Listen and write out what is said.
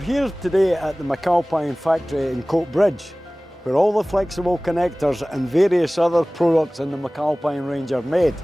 We're here today at the McAlpine factory in Coatbridge, where all the flexible connectors and various other products in the McAlpine range are made.